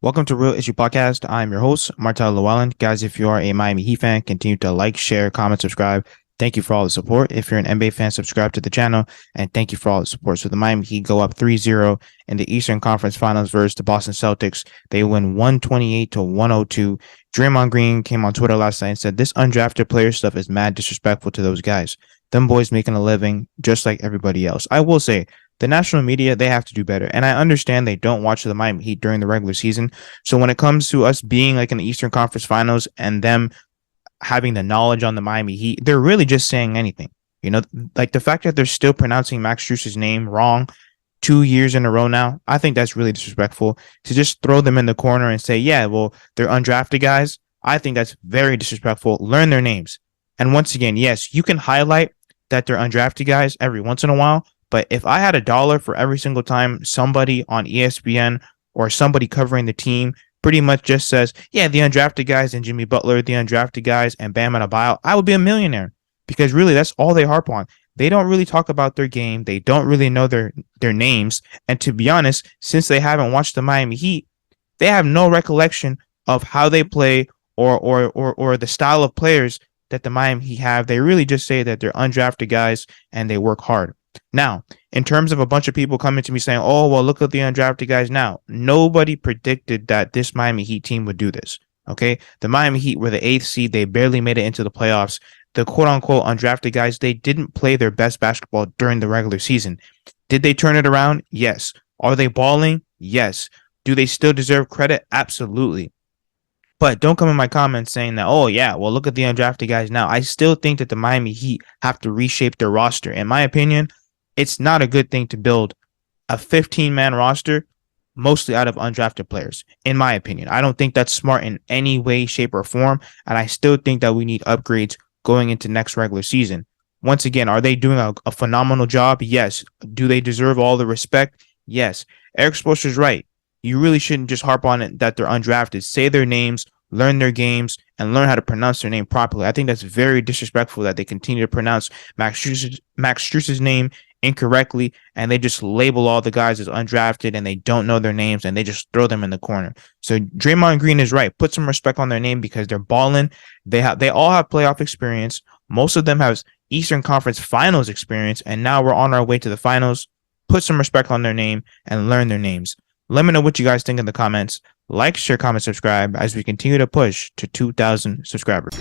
Welcome to Real Issue Podcast. I'm your host, Martel Llewellyn. Guys, if you are a Miami Heat fan, continue to like, share, comment, subscribe. Thank you for all the support. If you're an NBA fan, subscribe to the channel, and thank you for all the support. So the Miami Heat go up 3-0 in the Eastern Conference Finals versus the Boston Celtics. They win 128 to 102. Draymond Green came on Twitter last night and said, this undrafted player stuff is mad disrespectful to those guys. Them boys making a living just like everybody else. I will say, the national media, they have to do better. And I understand they don't watch the Miami Heat during the regular season. So when it comes to us being like in the Eastern Conference Finals and them having the knowledge on the Miami Heat, they're really just saying anything. You know, like the fact that they're still pronouncing Max Struess's name wrong 2 years in a row now, I think that's really disrespectful. To just throw them in the corner and say, yeah, well, they're undrafted guys. I think that's very disrespectful. Learn their names. And once again, yes, you can highlight that they're undrafted guys every once in a while, but if I had $1 for every single time somebody on ESPN or somebody covering the team pretty much just says, yeah, the undrafted guys and Jimmy Butler, the undrafted guys and Bam Adebayo, I would be a millionaire, because really that's all they harp on. They don't really talk about their game. They don't really know their names. And to be honest, since they haven't watched the Miami Heat, they have no recollection of how they play or the style of players that the Miami Heat have. They really just say that they're undrafted guys and they work hard. Now, in terms of a bunch of people coming to me saying, oh, well, look at the undrafted guys now. Nobody predicted that this Miami Heat team would do this. Okay. The Miami Heat were the eighth seed. They barely made it into the playoffs. The quote unquote undrafted guys, they didn't play their best basketball during the regular season. Did they turn it around? Yes. Are they balling? Yes. Do they still deserve credit? Absolutely. But don't come in my comments saying that, oh, yeah, well, look at the undrafted guys now. I still think that the Miami Heat have to reshape their roster. In my opinion, it's not a good thing to build a 15-man roster mostly out of undrafted players, in my opinion. I don't think that's smart in any way, shape, or form. And I still think that we need upgrades going into next regular season. Once again, are they doing a phenomenal job? Yes. Do they deserve all the respect? Yes. Eric Spoelstra's right. You really shouldn't just harp on it that they're undrafted. Say their names, learn their games, and learn how to pronounce their name properly. I think that's very disrespectful that they continue to pronounce Max Struess's name incorrectly, and they just label all the guys as undrafted and they don't know their names and they just throw them in the corner. So Draymond Green is right. Put some respect on their name because they're balling. They all have playoff experience. Most of them have Eastern Conference Finals experience, and now we're on our way to the finals. Put some respect on their name and learn their names. Let me know what you guys think in the comments. Like, share, comment, subscribe as we continue to push to 2,000 subscribers.